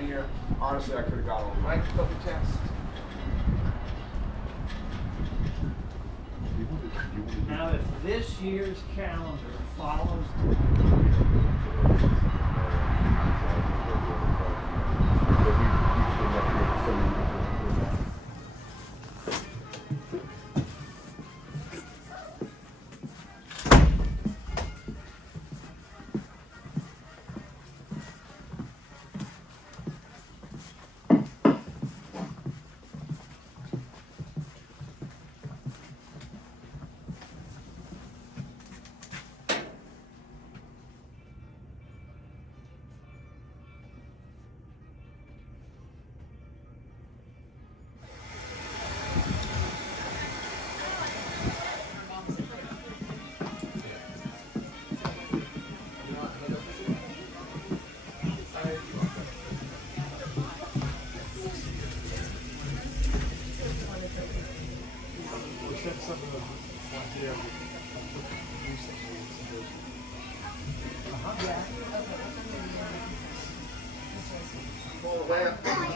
of year, honestly, I could have got on right to the test. Now, if this year's calendar follows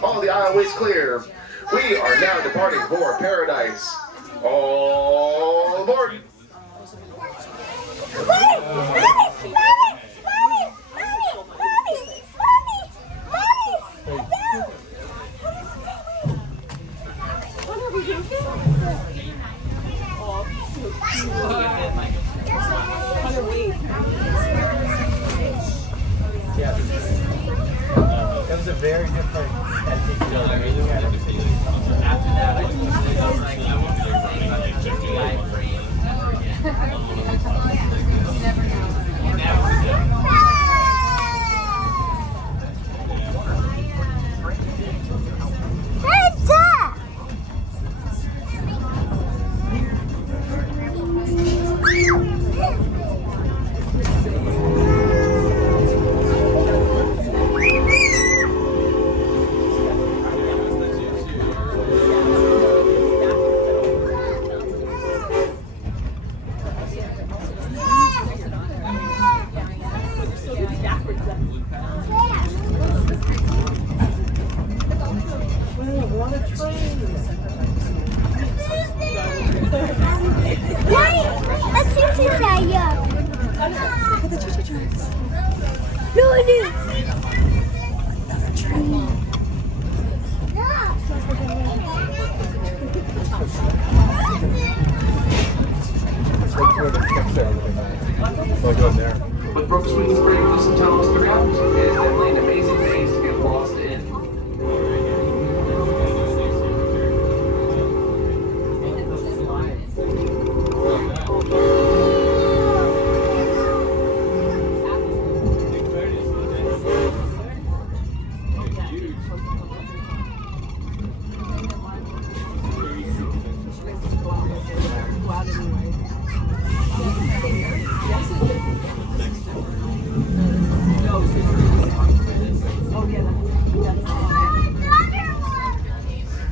All the aisleways clear. We are now departing for paradise. All aboard! That was a very different after that, I was like, I won't do What Brooks Wheaton's break loose and tell us throughout is definitely an amazing maze to get lost in.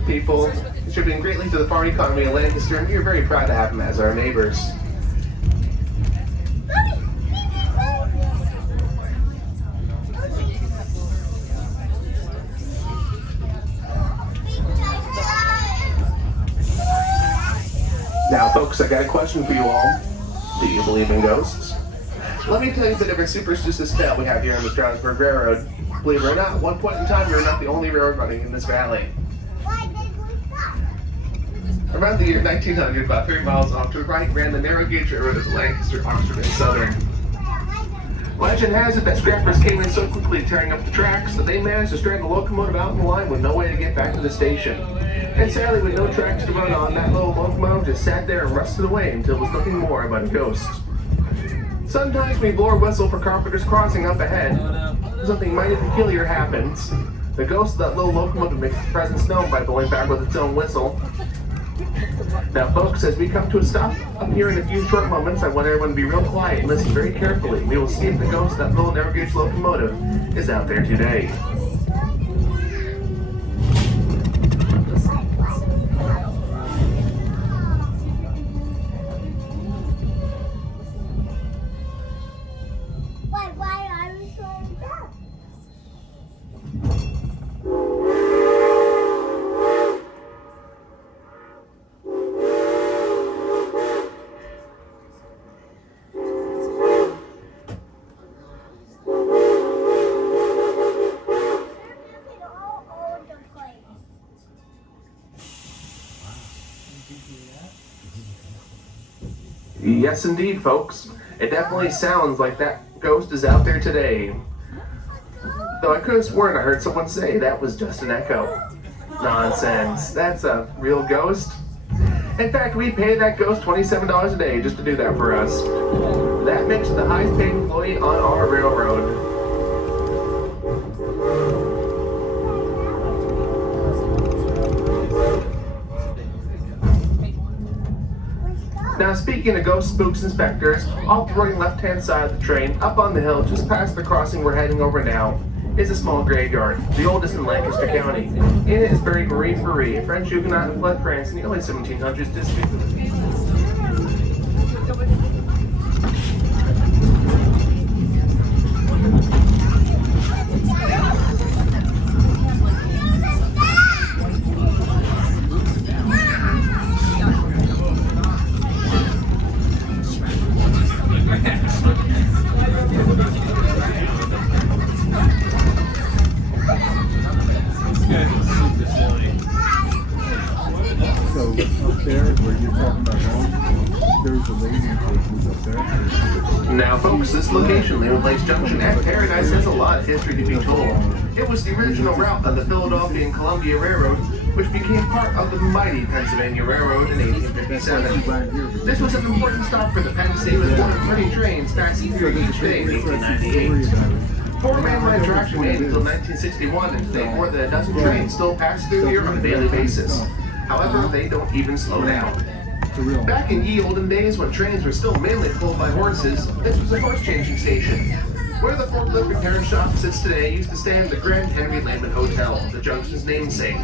People contributing greatly to the farm economy in Lancaster, and we are very proud to have them as our neighbors. Now, folks, I got a question for you all. Do you believe in ghosts? Let me tell you the different superstitious tale we have here on the Strasburg Railroad. Believe it or not, at one point in time, we were not the only railroad running in this valley. Around the year 1900, about 30 miles off to the right, ran the narrow gauge railroad of Lancaster, Oxford, and Southern. Legend has it that scrappers came in so quickly tearing up the tracks that they managed to strand the locomotive out in the line with no way to get back to the station. And sadly, with no tracks to run on, that little locomotive just sat there and rusted away until it was nothing more but a ghost. Sometimes we blow our whistle for carpenters crossing up ahead. Something mighty peculiar happens. The ghost of that little locomotive makes its presence known by blowing back with its own whistle. Now, folks, as we come to a stop up here in a few short moments, I want everyone to be real quiet and listen very carefully. We will see if the ghost of that little narrow gauge locomotive is out there today. Why are you so dumb? Yes, indeed, folks. It definitely sounds like that ghost is out there today. Though I could have sworn I heard someone say that was just an echo. Nonsense. That's a real ghost. In fact, we pay that ghost $27 a day just to do that for us. That makes it the highest paid employee on our railroad. Now, speaking of ghost spooks inspectors, off the running left-hand side of the train, up on the hill just past the crossing we're heading over now, is a small graveyard, the oldest in Lancaster County. In it is buried Marie Ferry, a French Huguenot who fled France in the early 1700s to speak with the people. So up there where you're talking about home, there's a lady who's up there. Now folks, this location, Leland Lakes Junction at Paradise, has a lot of history to be told. It was the original route of the Philadelphia and Columbia Railroad, which became part of the mighty Pennsylvania Railroad in 1857. This was an important stop for the Penn State with more than 30 trains passing through each day in 1898. Four-man line tracks remained until 1961, and today more than a dozen trains still pass through here on a daily basis. However, they don't even slow down. Back in ye olden days, when trains were still mainly pulled by horses, this was a horse-changing station. Where the forklift repair shop sits today used to stand the Grand Henry Lehman Hotel, the junction's namesake.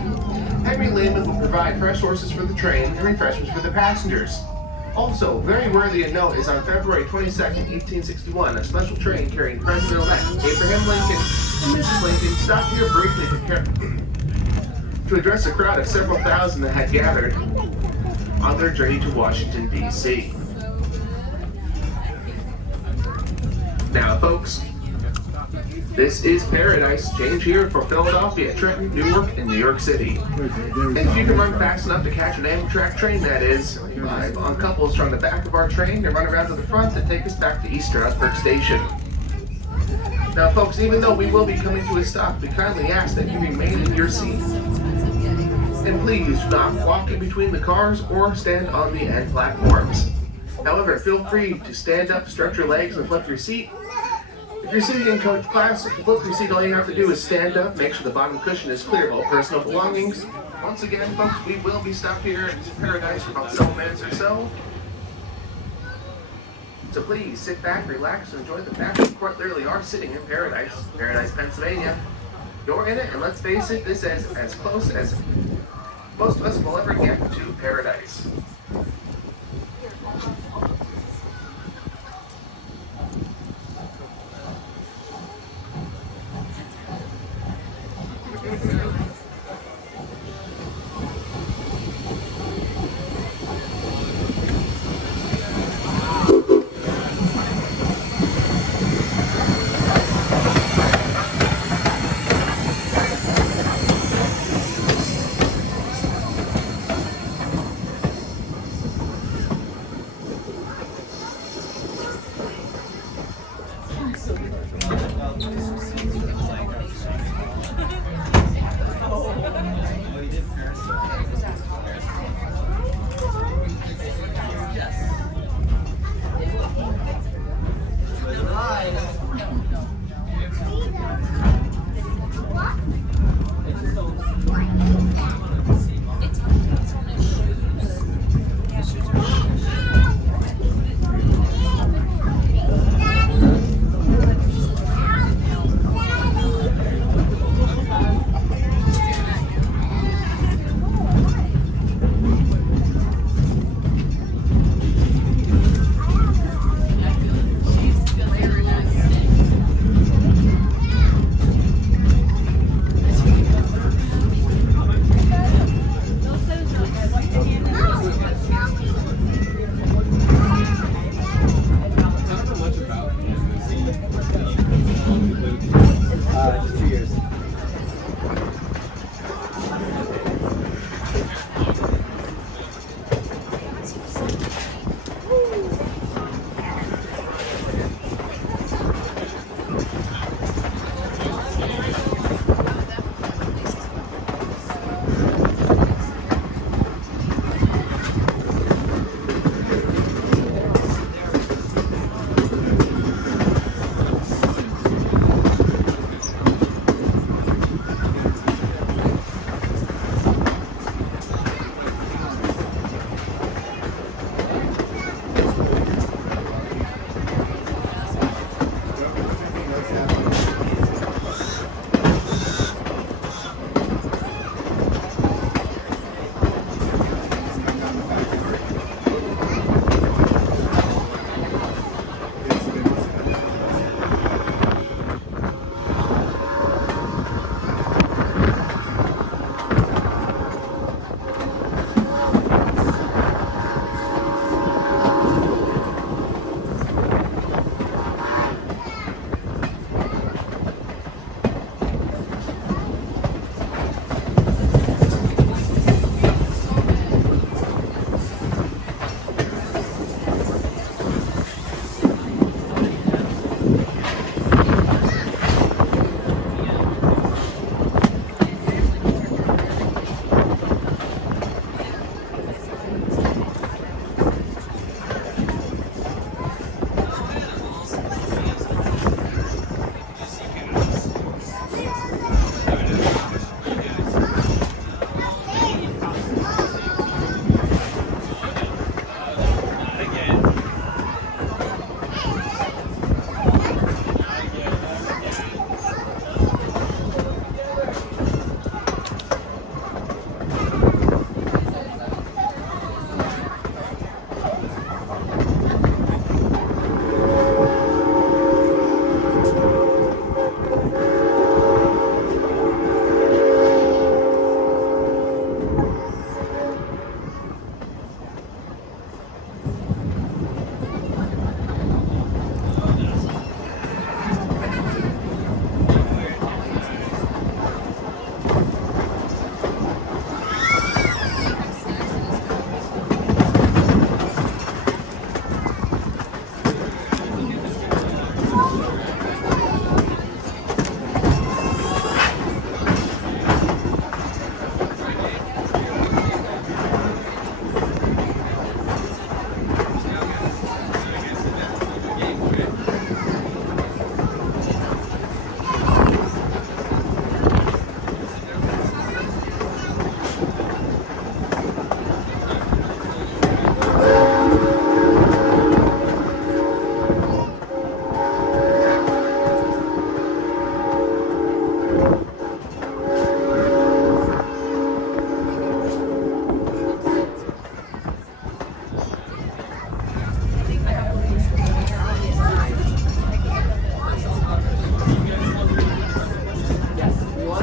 Henry Lehman would provide fresh horses for the train and refreshments for the passengers. Also, very worthy of note is on February 22nd, 1861, a special train carrying President-elect Abraham Lincoln and Mrs. Lincoln stopped here briefly to address a crowd of several thousand that had gathered on their journey to Washington, D.C. Now, folks, this is Paradise. Change here for Philadelphia, Trenton, Newark, and New York City. And if you can run fast enough to catch an Amtrak train, that is, on couples from the back of our train and run around to the front to take us back to East Strasburg Station. Now, folks, even though we will be coming to a stop, we kindly ask that you remain in your seat. And please do not walk in between the cars or stand on the end platforms. However, feel free to stand up, stretch your legs, and flip your seat. If you're sitting in coach class, to flip your seat, all you have to do is stand up, make sure the bottom cushion is clear of all personal belongings. Once again, folks, we will be stopped here at Paradise for about 7 minutes or so. So please sit back, relax, and enjoy the fact that we quite literally are sitting in Paradise, Pennsylvania. You're in it, and let's face it, this is as close as most of us will ever get to Paradise.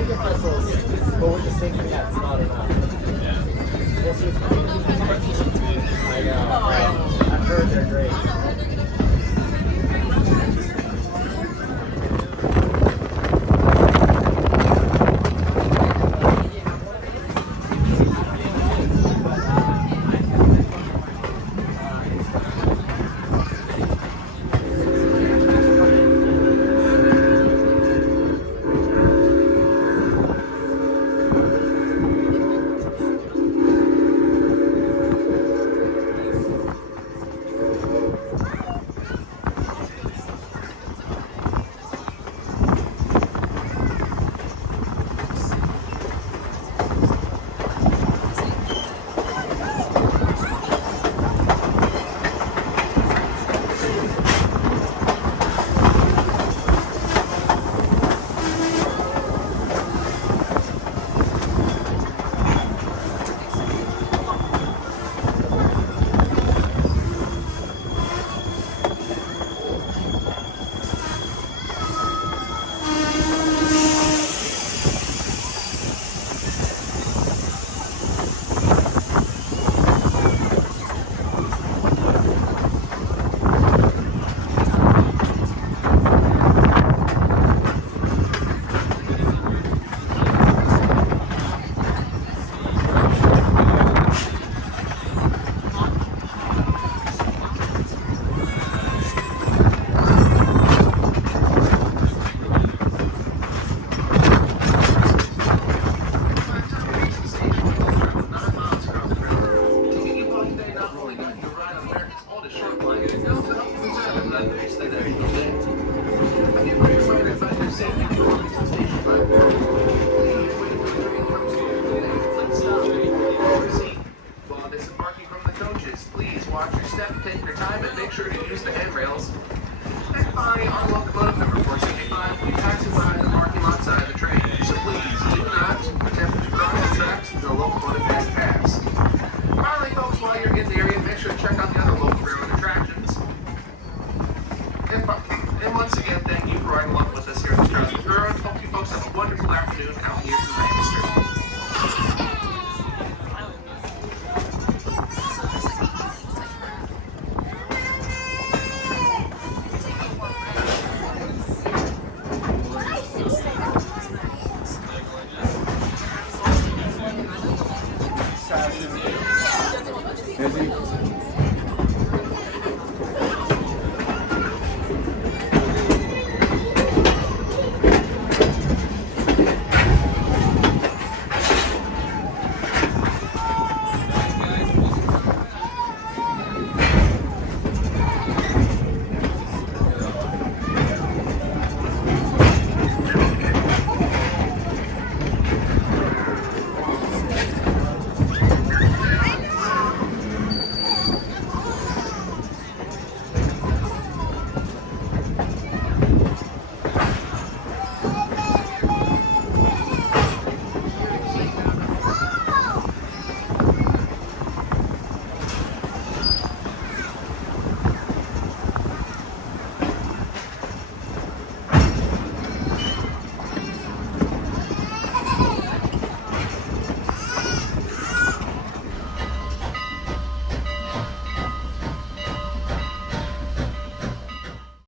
get missiles, but we're just thinking that's not enough. This is I know, right? I've heard they're great. While disembarking from the coaches, please watch your step, take your time, and make sure to use the handrails. Next by on locomotive number 475, we pass by the parking lot side of the train, so please do not attempt to cross the tracks until the locomotive has passed. Finally, folks, while you're in the area, make sure to check out the other local railroad attractions. And once again, thank you for riding along with us here at the Strasburg Railroad. Hope you folks have a wonderful afternoon out here in Lancaster.